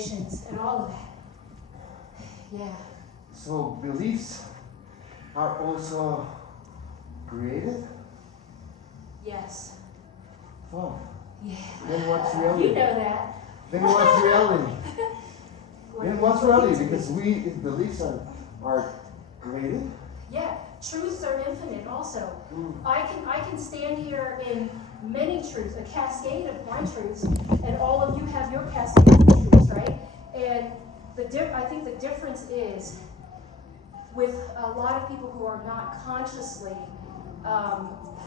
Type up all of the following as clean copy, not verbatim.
motivations, and all of that. Yeah. So beliefs are also created? Yes. Oh. Yeah. Then what's reality? You know that. Then what's reality? What Then it what's means reality? to Because be. if beliefs are created, Yeah, truths are infinite also. Mm. I can stand here in many truths, a cascade of my truths, and all of you have your cascade of truths, right? And I think the difference is with a lot of people who are not consciously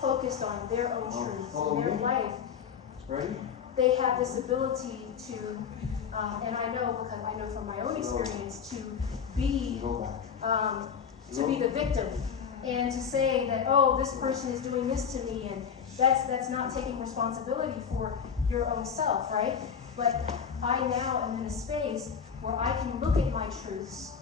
focused on their own truths in their life, ready? they have this ability to, and I know because I know from my own experience, to be the victim and to say that, oh, this person is doing this to me, and that's not taking responsibility for your own self, right? But I now am in a space where I can look at my truths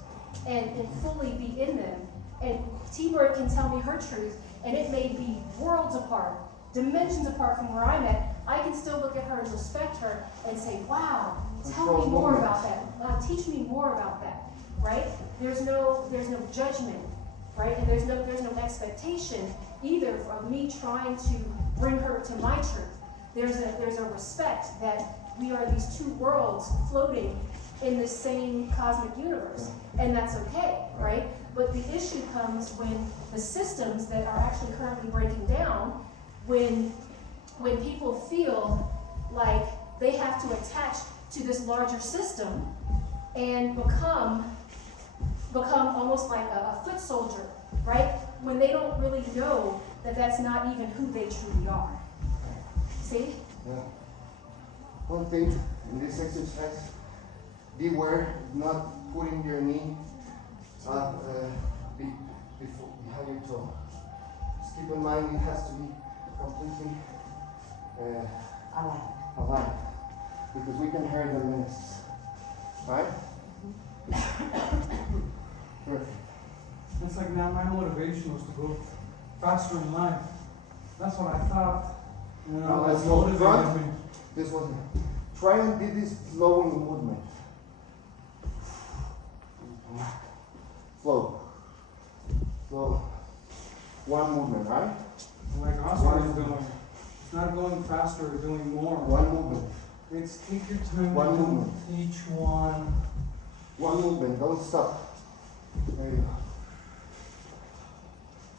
and fully be in them. And T-Bird can tell me her truth, and it may be worlds apart, dimensions apart from where I'm at. I can still look at her and respect her and say, wow, tell me more about that. Teach me more about that, right? There's no judgment, right? And there's no expectation either of me trying to bring her to my truth. There's a respect that we are these two worlds floating in the same cosmic universe, and that's okay, right? But the issue comes when the systems that are actually currently breaking down, when people feel like they have to attach to this larger system and become almost like a foot soldier, right? When they don't really know that that's not even who they truly are. See? Yeah. One thing in this exercise, beware not putting your knee behind your toe. Just keep in mind it has to be completely aligned, because we can hear the meses, right? Perfect. It's like now my motivation was to go faster in life. That's what I thought. You know, Now let's that go motivated front. me. This one. Try and do this flowing movement. Flow. One movement, right? Like Oscar is doing. It's not going faster or doing more. One movement. It's take your time. One movement. Each one. One movement. Don't stop. There you go.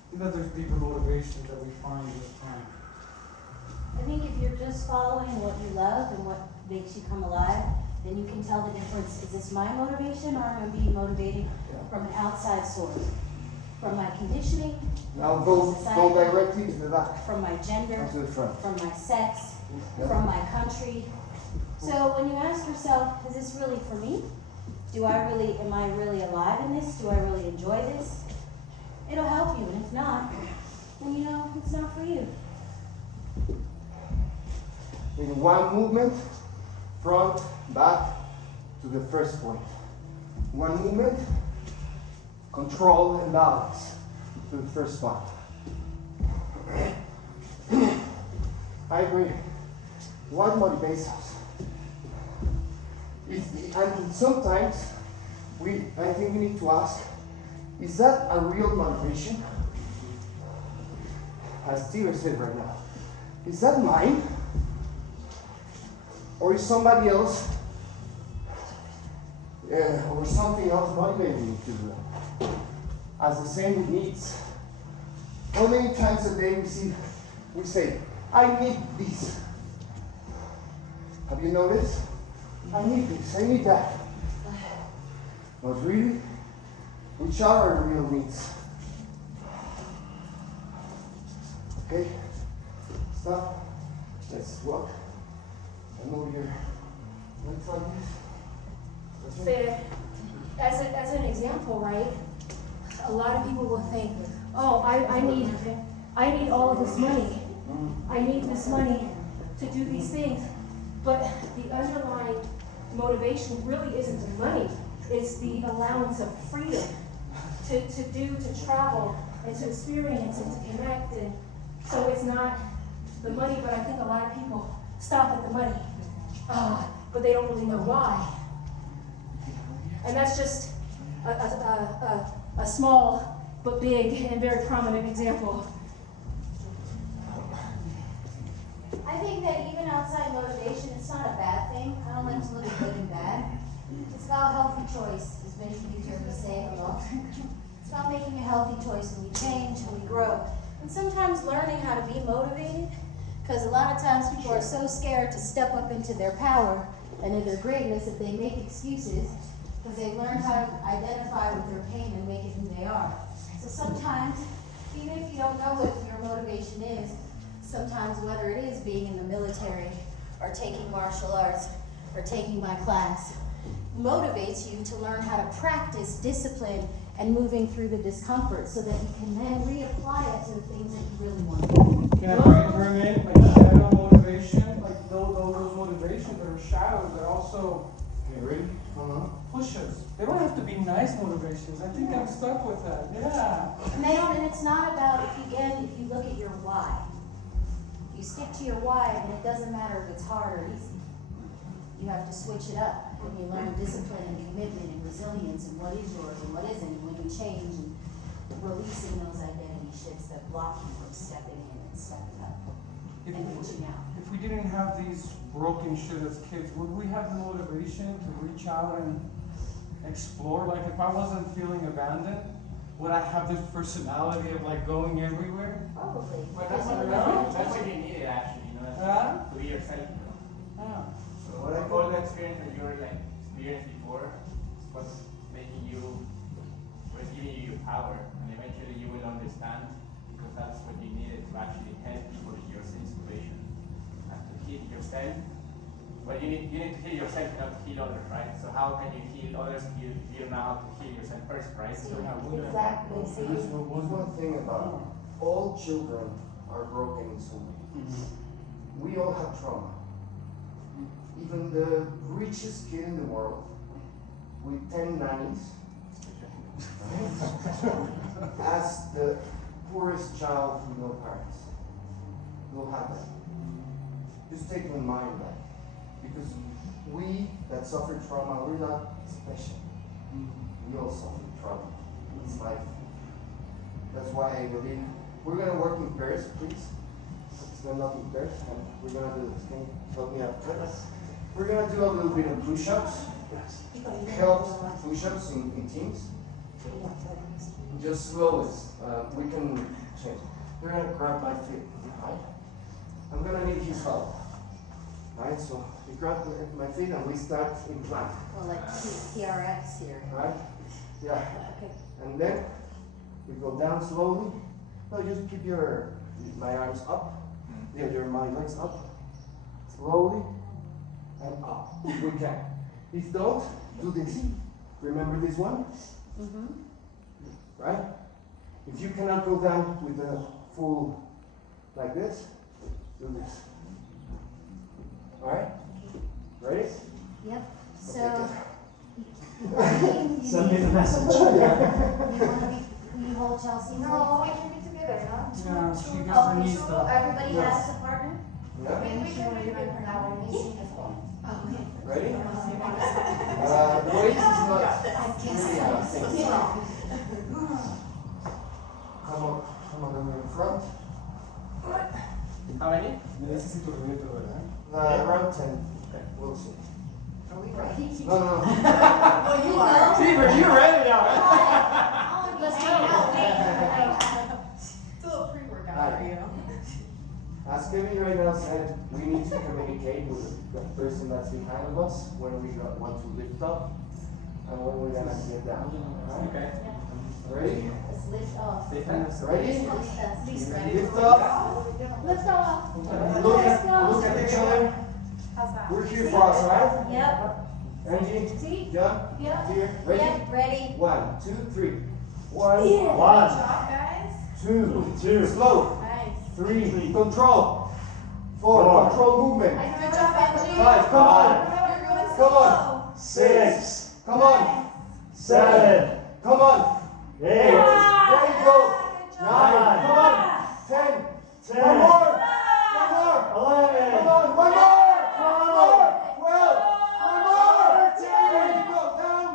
I think that there's deeper motivations that we find this time. I think if you're just following what you love and what makes you come alive, then you can tell the difference. Is this my motivation, or am I being motivated from an outside source? From my conditioning, Now from go society, directly to the back. from my gender, Come to the front. from my sex, Yeah. from my country. So when you ask yourself, is this really for me? Am I really alive in this? Do I really enjoy this? It'll help you, and if not, then you know it's not for you. In one movement, front, back to the first point. One movement, control and balance to the first spot. I agree. What motivates us? And sometimes I think we need to ask, is that a real motivation? As Steve said right now, is that mine? Or is somebody else or something else motivating me to do that? As the same with needs. How many times a day we say, I need this. Have you noticed? I need this, I need that. But really, which are our real needs? Okay, stop. Let's walk. And move your legs like this. Fair. As an example, right? A lot of people will think, oh, I need all of this money. I need this money to do these things. But the underlying motivation really isn't the money. It's the allowance of freedom to travel and to experience and to connect. And so it's not the money, but I think a lot of people stop at the money. But they don't really know why. And that's just a small but big and very prominent example. I think that even outside motivation, it's not a bad thing. I don't like to look at good and bad. It's about a healthy choice, as many of you heard me say a lot. It's about making a healthy choice when we change, when we grow. And sometimes learning how to be motivated, because a lot of times people are so scared to step up into their power and in their greatness that they make excuses because they learn how to identify with their pain and make it who they are. So sometimes, even if you don't know what your motivation is, sometimes whether it is being in the military or taking martial arts or taking my class, motivates you to learn how to practice discipline and moving through the discomfort so that you can then reapply it to the things that you really want to do. Can I bring in like shadow motivation? Like those motivations that are shadows that also ready? pushes. They don't have to be nice motivations. I think I'm stuck with that. Yeah. And they don't, and it's not about, if you look at your why. You stick to your why, and it doesn't matter if it's hard or easy. You have to switch it up when you learn discipline and commitment and resilience and what is yours and what isn't, and when you change and releasing those identity shifts that block you from stepping in and stepping up and reaching out. If we didn't have these broken shit as kids, would we have the motivation to reach out and explore? Like if I wasn't feeling abandoned, would I have this personality of like going everywhere? Probably. Well, Because that's you what you needed actually, you know, to be yourself, you know. Yeah. So all the experience that you were like experienced before was making you, was giving you your power, and eventually you will understand because that's what you needed to actually help people in your situation and to heal yourself. But you need to heal yourself, not to heal others, right? So how can you heal others if you don't know how to heal yourself first, right? So Exactly. See? There's one thing about all children are broken in some way. We all have trauma. Even the richest kid in the world with 10 nannies, right? As the poorest child with no parents will have that. Just take in mind that. Because we that suffer trauma, we're not special. We all suffer trauma. It's life. That's why I believe we're gonna work in pairs, please. It's gonna not in pairs, and we're gonna do this. Can you help me out? We're gonna do a little bit of push-ups. Help push-ups in teams. Just slowest. We can change. We're gonna grab my feet. Right? I'm gonna need his help. Right? So we grab my feet and we start in plank. Well, like TRX here. Right? Yeah. Okay. And then we go down slowly. No, just keep my arms up. Yeah, my legs up. Slowly and up. If we can. If don't, do this. Remember this one? Mm-hmm. Right? If you cannot go down with a full like this, do this. Alright? Ready? Yep. So, Send me the message. will you hold Chelsea? No, we can be together, no? Yeah, she gets her knees stuck. Everybody Yes. has a partner? Yeah? We can be together now, we need as well. Okay. Ready? Weight is not really a thing. Come on over in front. how many? Around 10. Okay, we'll see. Are we ready? No. Well, you are. Steven, you're ready now. Let's go. It's a little pre-workout for you. As Kevin right now said, we need to communicate with the person that's behind of us when we want to lift up and when we're gonna get down. Alright? Okay. Ready? Let's lift off. Ready? Lift Lift up. Let's go up. Look at each other. How's that? We're here for us, right? Yep. Angie? See? Yeah? Yeah. Here? Ready? Yep. Ready. 1, 2, 3. 1, Good 1, job, guys. 2, slow. Nice. 3, control. 4, control movement. Good job, Angie. 5, come on. You're going Come slow. on. 6, come on. 7, come on. 8, there you go. 9, come on. 10, 1 more. 11, come on. 1 more. 12, 1 more. There you go. Down.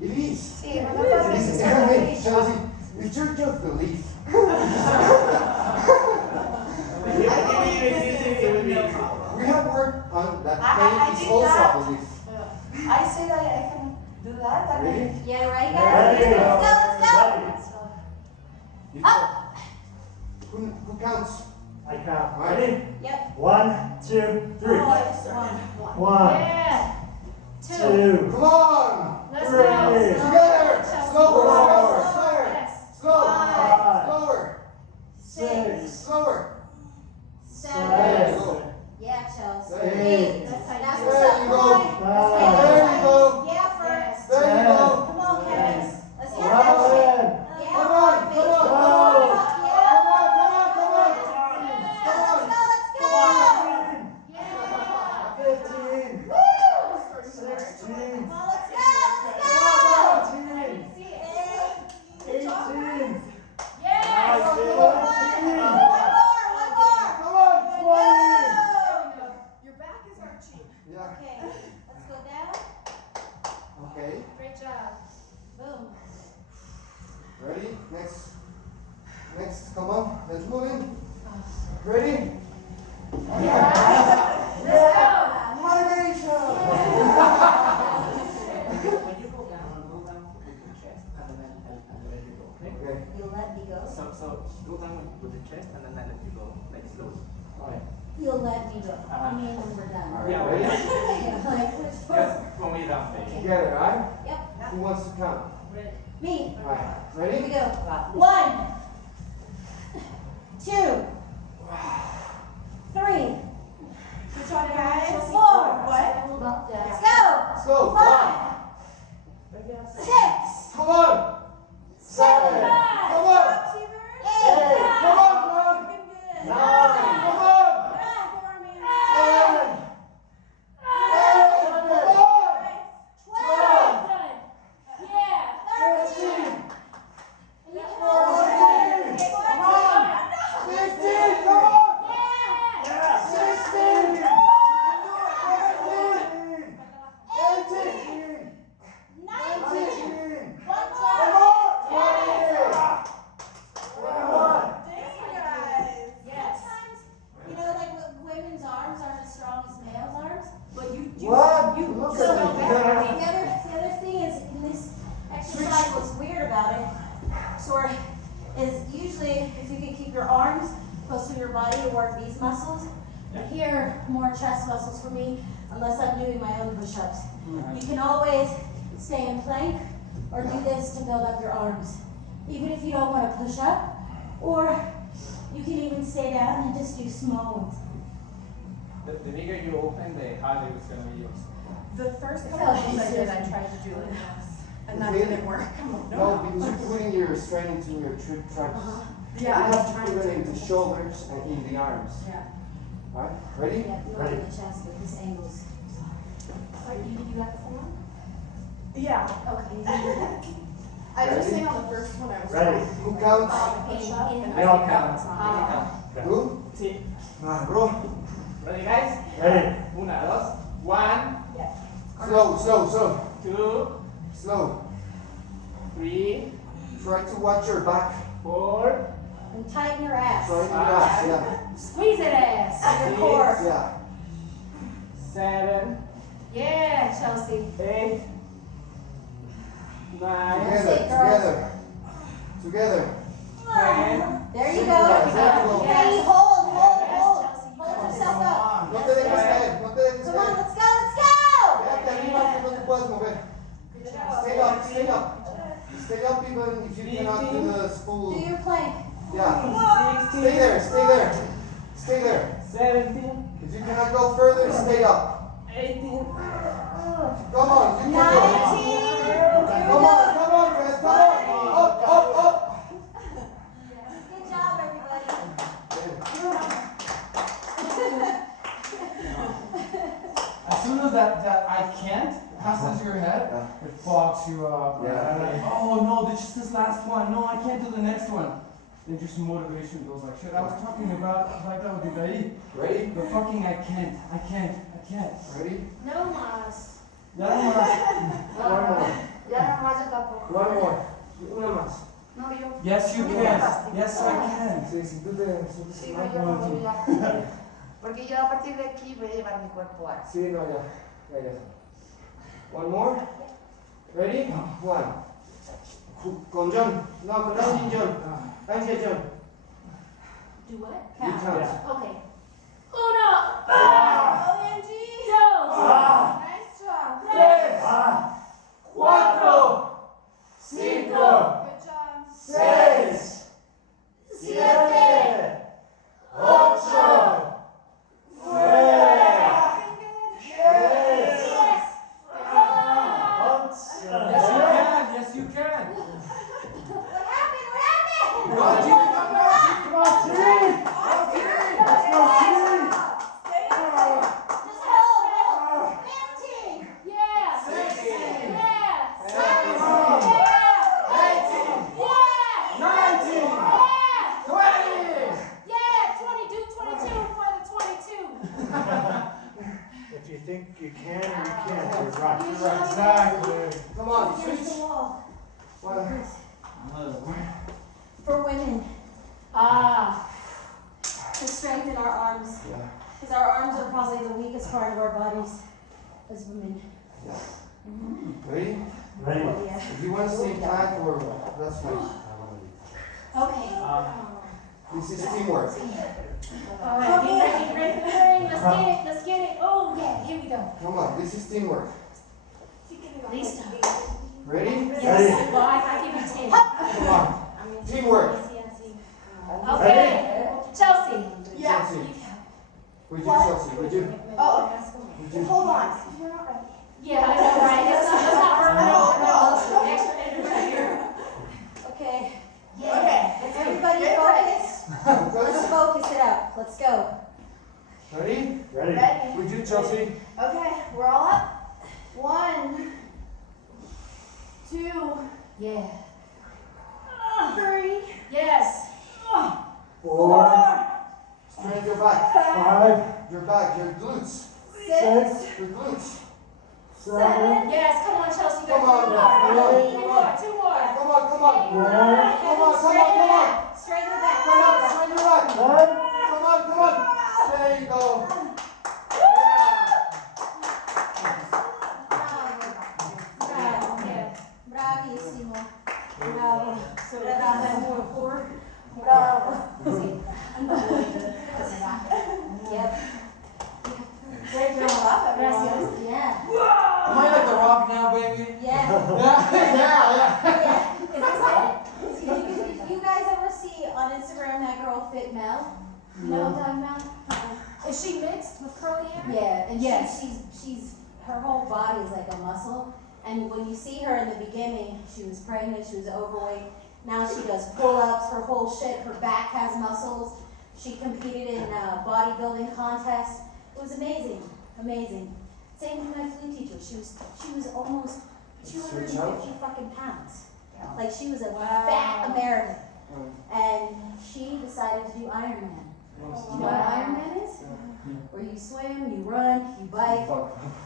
It is. Sí, ¿verdad? It's Chelsea, it's your just belief. We have worked on that. I It's did also that. a belief. I said I can do that. Ready? Yeah, right, guys? Let's go. You Up. Who counts? I count. Right. Ready? Yep. 1, 2, 3. One. 1, Yeah. 2, Come on! Let's Three. go. Together! Slower, slower, Slower. slower! Yes. Slower! Five. Slower! 6, Slower! 7. 7, Yeah, Chelsea. There 8. That's how you That's do what's There up. you Come go. on. There you go. Yeah, first. Yes. There you go. Come on, Kevin. Let's have that shit. 11, Yeah, Come on, baby. come on, come on. Yeah. Come on, come on, come on! Let's go. 15, Woo. 16, Come on, let's go. 17, 18. 18, Yes. 19, One more. Come on! 20. Your back is arching. Yeah. Okay, let's go down. Okay. Great job. Boom. Ready? Next. Next. Come on. Let's move in. Ready? Let's go. Motivation! When you go down with the chest and then and let you go. Okay? Okay. You'll let me go. So go down with the chest and then I let you go, like slowly. Alright. You'll let me go. I mean, when we're done. All right. Yeah, Ready? Like, Just put me down, baby. Together, right? Yep. Who wants to count? Me. All right. Here we Ready? go. 1, 2, 3. Good job, guys. 4. What? Let's go. Let's go. 5, 6, Come on. 7, Come on. 8. Come on, come on. 9, Come on. 10. 12, Done. Yeah. 13. 14. Come on. 15. Come on. Yeah. 16. 17. 18. 19. One Come more. on. 21. Yes. Sometimes, you know, like women's arms aren't as strong as males' arms. But you What? you Look so at me. The other thing is, in this exercise, what's weird about it, sort of, is usually if you can keep your arms close to your body, you work these muscles. But here, more chest muscles for me, unless I'm doing my own push-ups. You can always stay in plank or do this to build up your arms. Even if you don't want to push up, or you can even stay down and just do small ones. The bigger you open, the harder it's gonna be yours. The first couple of times I did, I tried to do like this, and that didn't work. I'm like, No, because you're putting your strain into your triceps. Yeah, I You was have to trying put it to. in the shoulders and in the arms. Yeah. Alright, ready? Yeah, not in the chest, but this angle's. You got the form? Yeah. Okay. I was Ready? saying on the first one I was Ready. trying Who counts? to push up, and We I all think count. that was not. Who? Sí. Ah, bro. Ready, guys? Ready. Una, dos. 1, Slow, slow, slow. 2, Slow. 3, Try to watch your back. 4, And tighten your ass. Try to relax, yeah. Squeeze that ass. Your core. Yeah. 7, Yeah, Chelsea. 8, 9, Together, it, girls. together. Together. 10. There you Synchronize, there you go. go. Hey, hold. Yes, Chelsea. Hold yourself up. No te dejes caer, no te dejes Come on, caer. let's go. Quédate arriba que no te puedes mover. Good job. Stay up, stay up. Stay up even if you cannot do the Do spool. your plank. Yeah. Stay there, stay there. Stay there. 17, If you cannot go further, stay up. 18, Come on, you can do it. 19. Here we Come on, go. come on, guys, come on. Up, up, up. Good job, everybody. As soon as that I can't passes your head, it fogs you up. Yeah. And like, oh no, this is this last one. No, I can't do the next one. Then just motivation goes like shit. I was talking about like that with Ibai. Ready? The fucking I can't. Ready? No mas. Ya no más. One more. Ya no más One more. Una más. No, yo. Yes, you can. Yes, I can. Sí, si tú te sientes Sí, mal, no, yo no no, voy a. Porque yo a partir de aquí voy a llevar mi cuerpo a. sí, no, ya. One more. Ready? One. Con John. No, con Angie John. Angie John. Do what? You count. Okay. Uno, OMG! dos, Nice job. Tres. Cuatro. Cinco. Good job. Seis. Siete. Ocho. Nueve. Diez. Yes, you can. What happened? Come on, Jimmy, come on, Jimmy. Let's go, Jimmy. Just hold. 15. yeah, 16. yeah, 17. yeah, 19. yeah, 20. yeah, 22 for the 22. If you think you can, you can. You're right. Exactly. Come on, Against switch. the wall. One. For women, to strengthen our arms. Yeah. Because our arms are probably the weakest part of our bodies as women. Ready? Ready? Oh, yeah. If you want to stay back or that's fine. Okay. This is teamwork. All right, get ready. Let's get it. Oh, yeah, here we go. Come on, this is teamwork. Listo. Ready? Yes. Well, I give you 10. Come on. Teamwork. Okay. Chelsea. Yeah. Chelsea. Would you, Chelsea? Would you? Oh, Would you? hold on. You're not ready. Yeah, I know, right? That's not burning. Extra energy here. Okay. Okay. Everybody Get focus. Let's Focus. focus it up. Let's go. Ready? Ready? Ready. Would you, Chelsea? Okay, we're all up. 1, 2, Yeah. 3, Yes. 4, Straighten your back. 5, Your back, your glutes. 6, Your glutes. 7, Yes. Come on, Chelsea. Come on, Two come more. on, Two come more. on. Two more. Come on, come on. Come on, come on, Straighten come the on. back. Straighten the back. Come on, straighten your back. 10. Come on, come on. There you go. Bravo. Yeah. Bravissimo. Bravo. Bravo. Bravo. Yep. Great job, everyone. Gracias. Yeah. Am I like the rock now, baby? Yeah. Yeah. Yeah. Did you guys ever see on Instagram that girl Fit Mel? You know what I'm talking about? Is she mixed with curly hair? Yeah, and Yes. she's her whole body is like a muscle. And when you see her in the beginning, she was pregnant, she was overweight. Now she does pull-ups, her whole shit, her back has muscles. She competed in bodybuilding contests. It was amazing, amazing. Same with my flute teacher. She was almost 250 fucking pounds. Like she was a fat American. And she decided to do Ironman. You know what Ironman is? Where you swim, you run, you bike,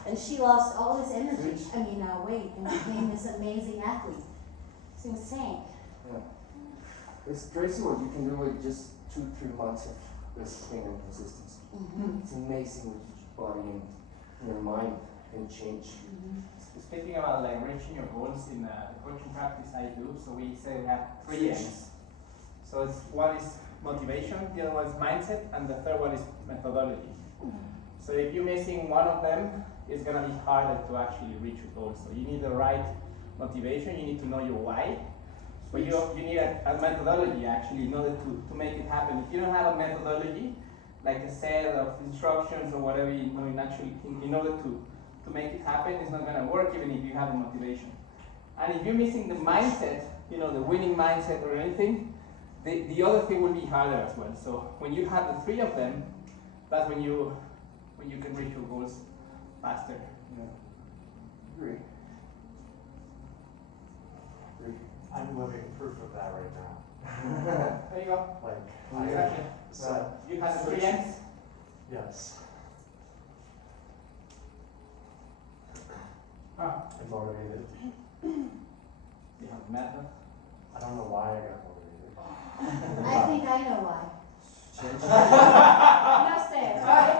and she lost all this energy, weight, and became this amazing athlete. It's insane. It's crazy what you can do with just 2-3 months of discipline and consistency. It's amazing what your body and your mind can change. Speaking about like reaching your goals in the coaching practice I do, so we say we have 3 M's. So one is motivation, the other one is mindset, and the third one is methodology. So if you're missing one of them, it's gonna be harder to actually reach your goals. So you need the right motivation, you need to know your why. But you need a methodology actually in order to make it happen. If you don't have a methodology, like a set of instructions or whatever you know naturally in order to make it happen, it's not gonna work even if you have the motivation. And if you're missing the mindset, the winning mindset or anything, the other thing will be harder as well. So when you have the 3 of them, that's when you can reach your goals faster. Agree. I'm living proof of that right now. There you go. Like, Exactly. So you have the 3 M's. yes. Ah. I'm motivated. method? I don't know why I got motivated. I think I know why. Enough said, right?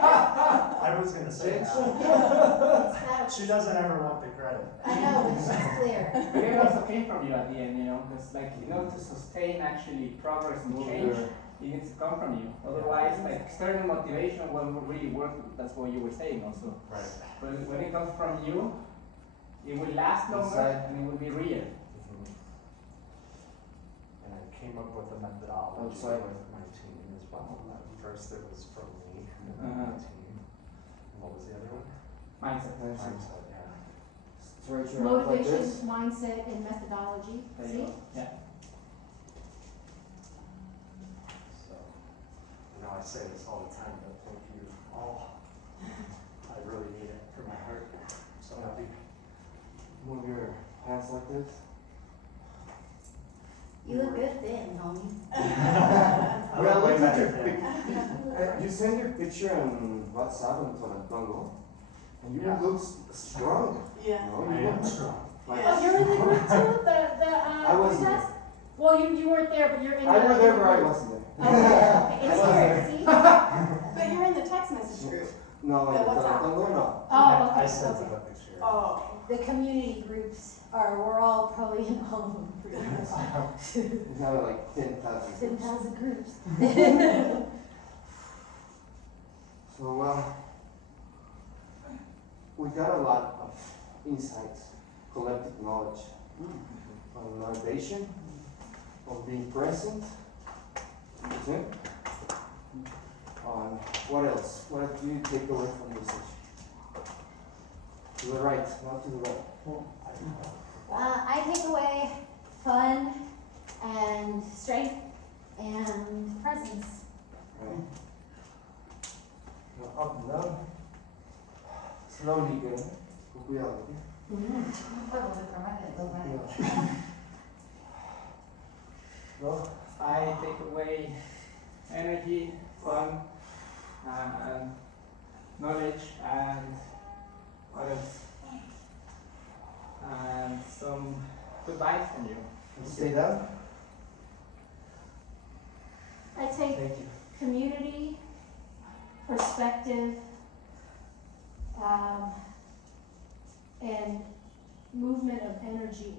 I was gonna say that. It's not, She doesn't ever want the credit. I know, but she's clear. It also came from you at the end, because like, to sustain actually progress and change, it needs to come from you. Otherwise, like external motivation won't really work. That's what you were saying also. Right. But when it comes from you, it will last longer Inside. and it will be real. And I came up with a methodology Outside. with my team as well. First it was from me, and then Uh-huh. my team. And what was the other one? Mindset. Mindset, yeah. So right here, like Motivation, this. mindset, and methodology. There See? you go. Yeah. So, I say this all the time, but thank you all. I really need it for my heart. I'm so happy. Move your hands like this. You look good thin, homie. I Well, look way look at better your than You send your picture on WhatsApp and Tongo, and you Yeah. look strong. Yeah. No, I you am look strong. like- Oh, you're in the group too? I wasn't contest? Well, you weren't there, but you're in the. I was there, but I wasn't there. Okay, it's I wasn't here, there. see? But you're in the text message group. No, Yeah, what's up? Tongo, no. Oh, okay, I sent okay. it a picture. Oh. The community groups we're all probably in all of them pretty much. You have like 10,000. 10,000 groups. So, we got a lot of insights, collective knowledge on motivation, on being present, okay? On what else? What do you take away from this session? To the right, not to the left. I take away fun and strength and presence. Right. Now up and down. Slowly go. Con cuidado, ¿ok? Go. I take away energy, fun, and knowledge, and what else? And some good vibes from you. Stay down. I take Thank you. community, perspective, and movement of energy.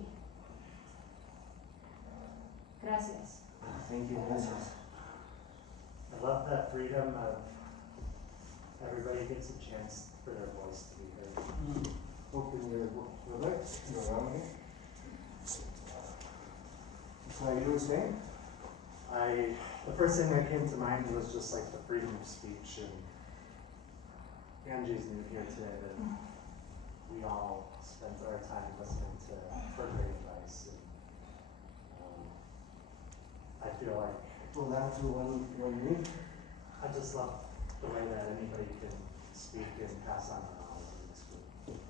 Gracias. Thank you. Gracias. I love that freedom of everybody gets a chance for their voice to be heard. Open your legs. Go around here. So you were saying? The first thing that came to mind was just like the freedom of speech, and Angie's new here today, but we all spent our time listening to her great advice, and I feel like Pull down to one knee. I just love the way that anybody can speak and pass on their knowledge in this group.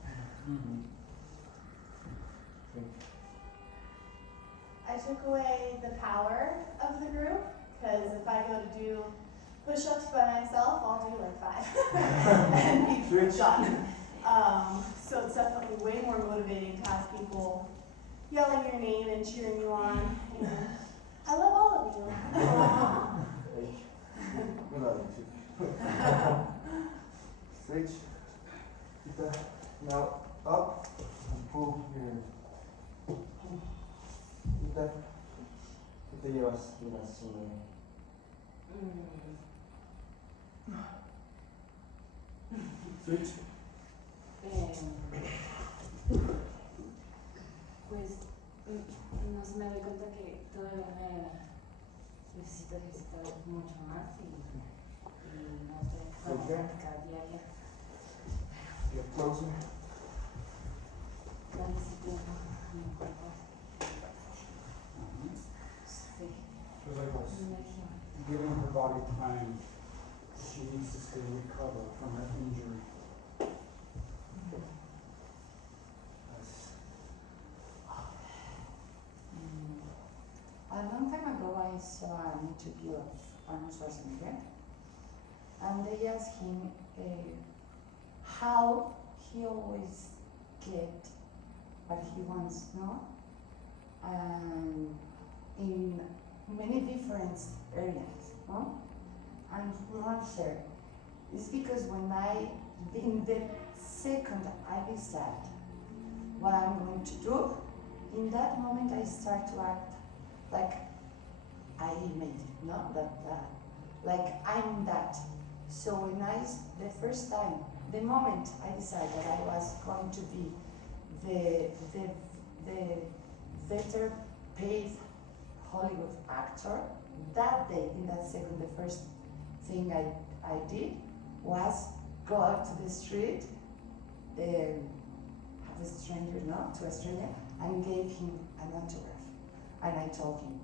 I took away the power of the group, because if I go to do push-ups by myself, I'll do like 5 and be Switch. done. So it's definitely way more motivating to have people yelling your name and cheering you on. And I love all of you. We love you too. Switch. Keep that. Now up and pull your. Keep that. ¿Qué te llevas de la sesión? Switch. Pues no sé, me doy cuenta que todavía necesito ejercitar mucho más y no estoy en Okay. práctica diaria. Get closer. La disciplina en mi cuerpo. Sí, Feels like us energía. giving her body time. She needs to stay recover from her injury. A long time ago, I saw an interview of Arnold Schwarzenegger, and they asked him how he always get what he wants, no? in many different areas, no? And not share. It's because in the second I decide what I'm going to do, in that moment I start to act like I made it, no? Like I'm that. So when the first time, the moment I decided that I was going to be the better paid Hollywood actor, that day, in that second, the first thing I did was go out to the street, have a stranger, no, to a stranger, and gave him an autograph. And I told him,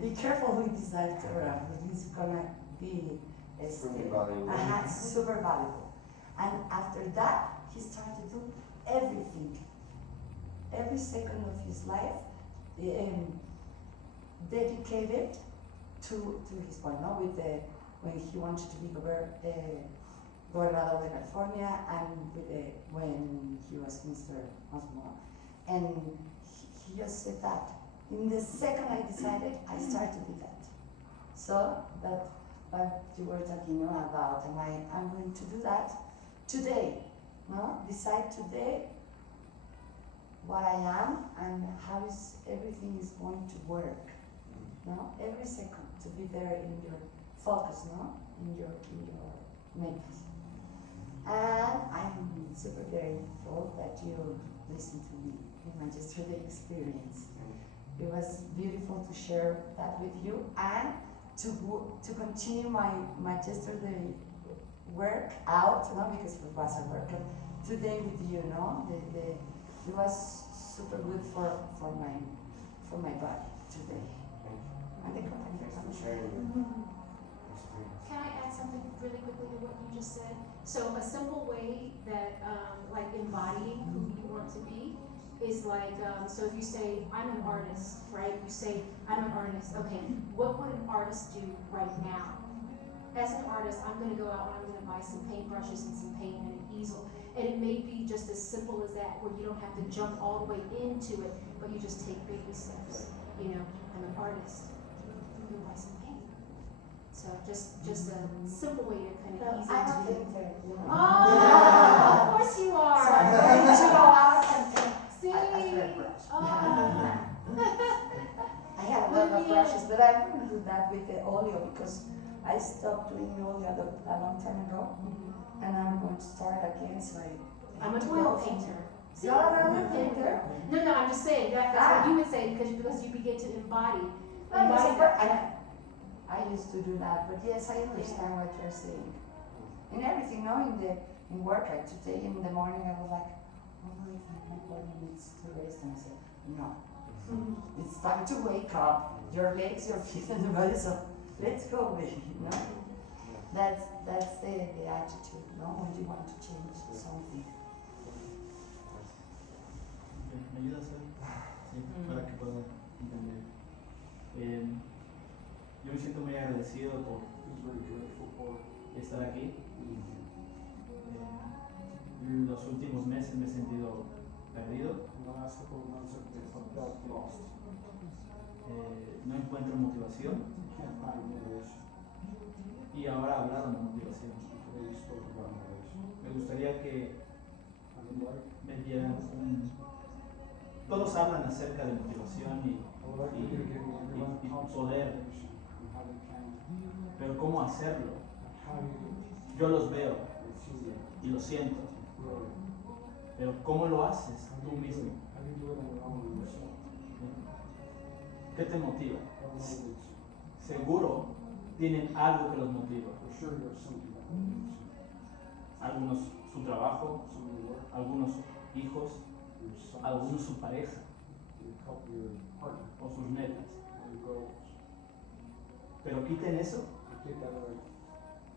be careful with this autograph, it's gonna be super valuable. And after that, he started to do everything. Every second of his life, dedicated to his point, no? When he wanted to be Gobernador de California, and when he was Mr. Osmo. And he just said that. In the second I decided, I started to do that. So that what you were talking about, and I'm going to do that today. No? Decide today what I am and how everything is going to work. No? Every second to be there in your focus, no? In your mente. And I'm super grateful that you listened to me in my yesterday experience. It was beautiful to share that with you and to continue my yesterday work out, no? Because it was a workout today with you, no? It was super good for my body today. And the Can I add something really quickly to what you just said? So a simple way that, like embodying who you want to be is like, so if you say, I'm an artist, right? You say, I'm an artist. Okay, what would an artist do right now? As an artist, I'm going to go out and I'm going to buy some paintbrushes and some paint and an easel. And it may be just as simple as that, where you don't have to jump all the way into it, but you just take baby steps. You know, I'm an artist. I'm going to buy some paint. So just a simple way to kind of ease I'm a into it. painter, you know. Oh, of course you are. So I'm going to go out and paint. See? I have a lot of brushes, but I wouldn't do that with the oleo because I stopped doing oleo a long time ago, and I'm going to start again. So I'm an oil painter. See? You're a painter? No, I'm just saying that's what you would say because you begin to embody. I used to do that, but yes, I understand what you're saying. In everything, no, in work, like today in the morning, I was like, oh, my body needs to rest, and I said, no, it's time to wake up. Your legs, your feet, and your body. So let's go with it. No, that's the attitude, no, when you want to change something. ¿Me ayudas a sí, para que pueda entender? Yo me siento muy agradecido por estar aquí. Los últimos meses me he sentido perdido. No encuentro motivación. Y ahora hablaron de motivación. Me gustaría que me dieran todos hablan acerca de motivación y poder, pero ¿cómo hacerlo? Yo los veo y lo siento, pero ¿cómo lo haces tú mismo? ¿Qué te motiva? Seguro tienen algo que los motiva. Algunos su trabajo, algunos hijos, algunos su pareja o sus metas. Pero quiten eso.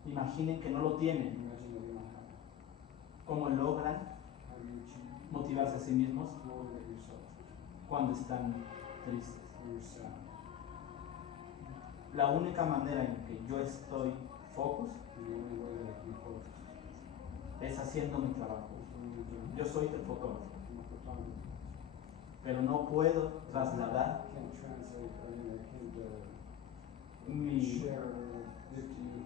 Imaginen que no lo tienen. ¿Cómo logran motivarse a sí mismos cuando están tristes? La única manera en que yo estoy focus es haciendo mi trabajo. Yo soy el fotógrafo. pero no puedo trasladar Can't translate, I mean, I can't mi, share or give to you.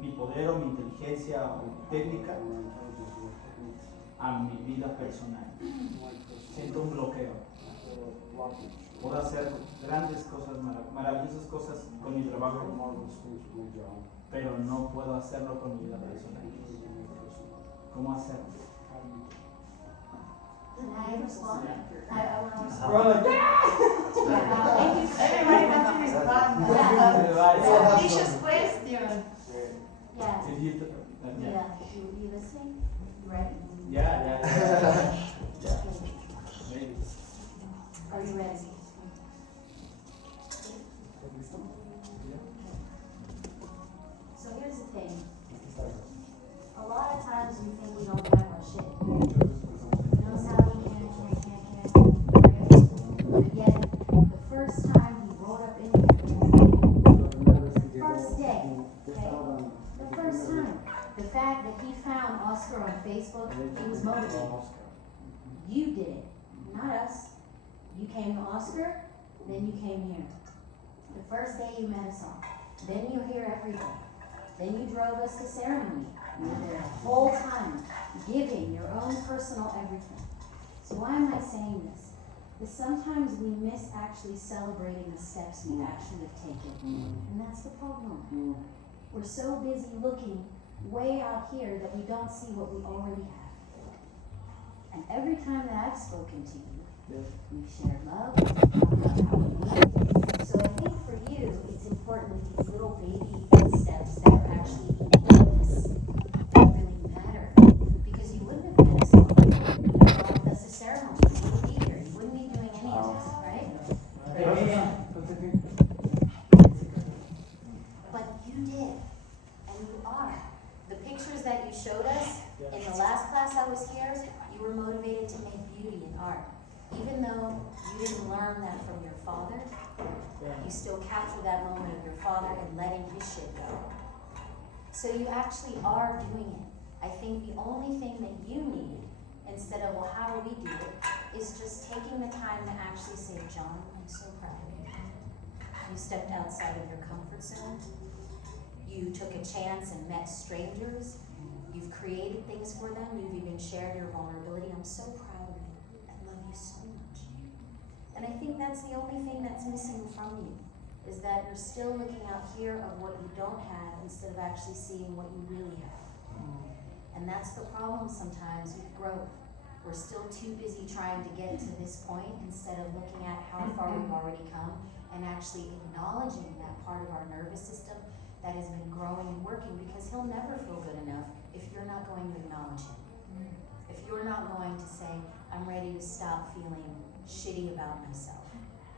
mi poder o mi inteligencia o mi técnica Or intelligence or techniques. a mi vida personal. My personal Siento un bloqueo. blockage. Puedo hacer grandes cosas, maravillosas cosas con mi trabajo, Marvelous things with my job. pero no puedo hacerlo con mi vida personal. ¿Cómo hacerlo? Can I respond? I want to respond. We're all like, Thank you for Everybody wants to respond. It's a vicious question. Yeah. If you, Yeah. You listening? You ready? yeah. Maybe. Are you ready? So here's the thing. A lot of times we think we don't have our shit. You know, Sally can't. But yet, the first time he rolled up in here, first day, okay? The first time. The fact that he found Oscar on Facebook, he was motivated. You did it, not us. You came to Oscar, then you came here. The first day you met us all. Then you're here every day. Then you drove us to ceremony. You were there the whole time, giving your own personal everything. So why am I saying this? Because sometimes we miss actually celebrating the steps we actually have taken. And that's the problem. We're so busy looking way out here that we don't see what we already have. And every time that I've spoken to you, we've shared love, we've talked about how we live. So I think for you, it's important these little baby steps that are actually this that really matter. Because you wouldn't have met us all. You wouldn't have brought us to ceremony. You wouldn't be here. You wouldn't be doing any of this, right? But you did. And you are. The pictures that you showed us in the last class I was here, you were motivated to make beauty in art. Even though you didn't learn that from your father, you still capture that moment of your father and letting his shit go. So you actually are doing it. I think the only thing that you need, instead of, well, how do we do it, is just taking the time to actually say, John, I'm so proud of you. You stepped outside of your comfort zone. You took a chance and met strangers. You've created things for them. You've even shared your vulnerability. I'm so proud of you. I love you so much. And I think that's the only thing that's missing from you, is that you're still looking out here of what you don't have instead of actually seeing what you really have. And that's the problem sometimes with growth. We're still too busy trying to get to this point instead of looking at how far we've already come and actually acknowledging that part of our nervous system that has been growing and working, because he'll never feel good enough if you're not going to acknowledge him. If you're not going to say, I'm ready to stop feeling shitty about myself.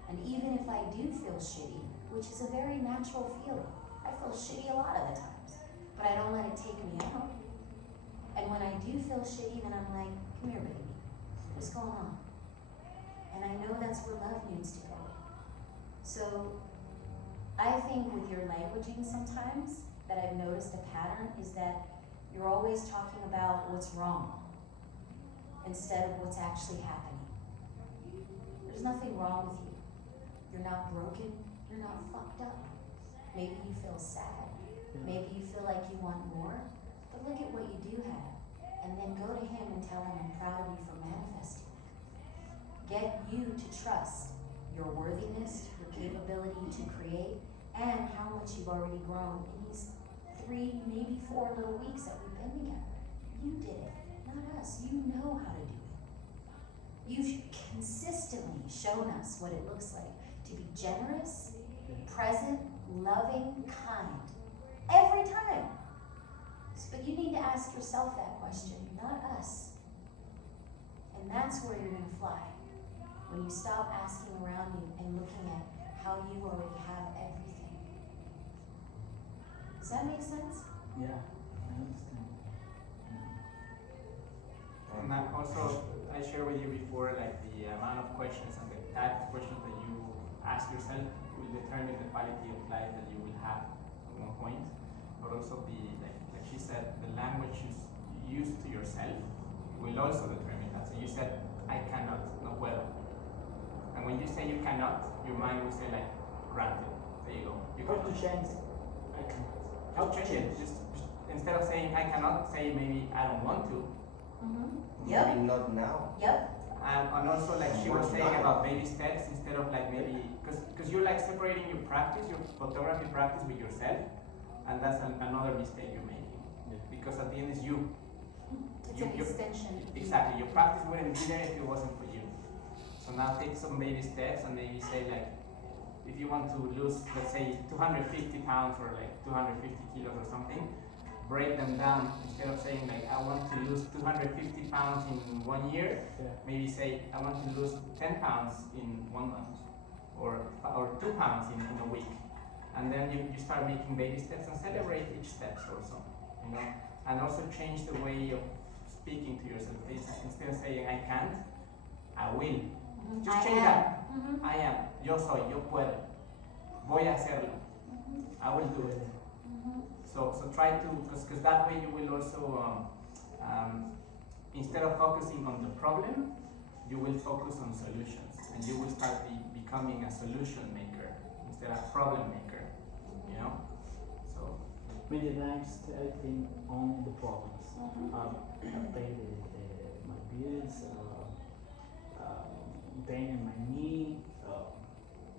And even if I do feel shitty, which is a very natural feeling, I feel shitty a lot of the times, but I don't let it take me out. And when I do feel shitty, then I'm like, come here, baby, what's going on? And I know that's where love needs to go. So I think with your languaging sometimes, that I've noticed a pattern is that you're always talking about what's wrong instead of what's actually happening. There's nothing wrong with you. You're not broken. You're not fucked up. Maybe you feel sad. Maybe you feel like you want more. But look at what you do have. And then go to him and tell him, I'm proud of you for manifesting. Get you to trust your worthiness, your capability to create, and how much you've already grown in these 3, maybe 4 little weeks that we've been together. You did it, not us. You know how to do it. You've consistently shown us what it looks like to be generous, present, loving, kind. Every time. But you need to ask yourself that question, not us. And that's where you're going to fly. When you stop asking around you and looking at how you already have everything. Does that make sense? Yeah, I understand. And also, I shared with you before, like the amount of questions and the type of questions that you ask yourself will determine the quality of life that you will have at one point. But also the, like she said, the language you use to yourself will also determine that. So you said, I cannot, no puedo. And when you say you cannot, your mind will say like, granted. There you go. You How to cannot. change? I cannot. How to Change it. change? Just instead of saying I cannot, say maybe I don't want to. Yep. Maybe not now. Yep. And also like she was saying about baby steps instead of like maybe, because you're like separating your practice, your photography practice with yourself, and that's another mistake you're making. Because at the end it's you. It's an extension. Exactly, your practice wouldn't be there if it wasn't for you. So now take some baby steps and maybe say like, if you want to lose, let's say 250 pounds or like 250 kilos or something, break them down. Instead of saying like, I want to lose 250 pounds in 1 year, maybe say, I want to lose 10 pounds in 1 month, or 2 pounds in a week. And then you start making baby steps and celebrate each step also, you know? And also change the way of speaking to yourself. Instead of saying, I can't, I will. Just change that. I am. Yo soy. Yo puedo. Voy a hacerlo. I will do it. So try to, because that way you will also, instead of focusing on the problem, you will focus on solutions, and you will start becoming a solution maker instead of problem maker. You know. So. Many times I think on the problems. I pay my bills. Pain in my knee,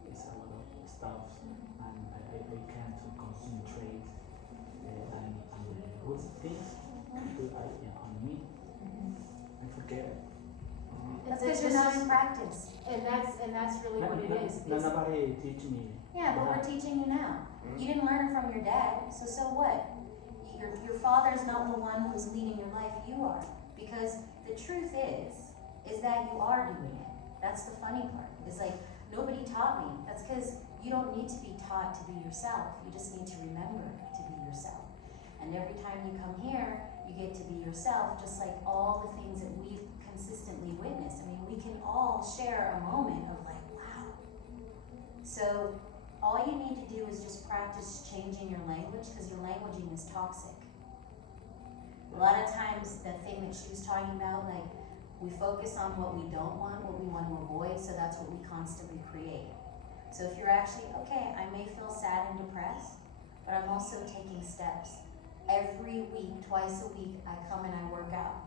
it's a lot of stuff, and I can't concentrate on the good things on me. I forget. That's because you're not in practice. And that's really what it is. Nobody teach me. Yeah, but we're teaching you now. You didn't learn it from your dad, so what? Your father's not the one who's leading your life, you are. Because the truth is that you are doing it. That's the funny part. It's like, nobody taught me. That's because you don't need to be taught to be yourself. You just need to remember to be yourself. And every time you come here, you get to be yourself, just like all the things that we've consistently witnessed. I mean, we can all share a moment of like, wow. So all you need to do is just practice changing your language, because your languaging is toxic. A lot of times, the thing that she was talking about, like, we focus on what we don't want, what we want to avoid, so that's what we constantly create. So if you're actually, okay, I may feel sad and depressed, but I'm also taking steps. Every week, twice a week, I come and I work out.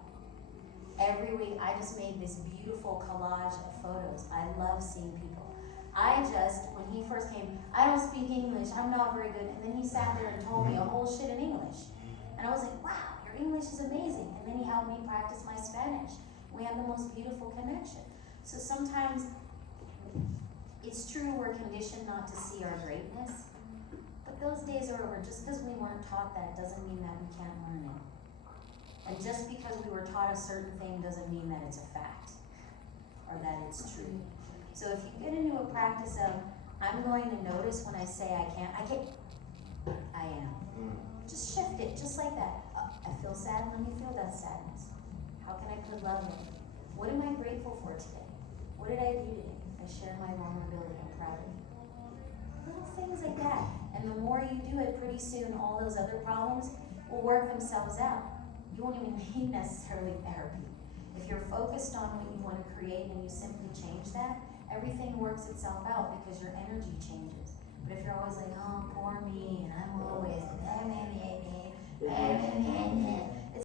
Every week, I just made this beautiful collage of photos. I love seeing people. When he first came, I don't speak English, I'm not very good, and then he sat there and told me a whole shit in English. And I was like, wow, your English is amazing. And then he helped me practice my Spanish. We have the most beautiful connection. So sometimes it's true we're conditioned not to see our greatness, but those days are over. Just because we weren't taught that doesn't mean that we can't learn it. And just because we were taught a certain thing doesn't mean that it's a fact or that it's true. So if you get into a practice of, I'm going to notice when I say I can't, I am. Just shift it, just like that. I feel sad, let me feel that sadness. How can I put love in? What am I grateful for today? What did I do today? I share my vulnerability. I'm proud of you. Little things like that. And the more you do it, pretty soon all those other problems will work themselves out. You won't even need necessarily therapy. If you're focused on what you want to create and you simply change that, everything works itself out because your energy changes. But if you're always like, oh, poor me, and I'm always,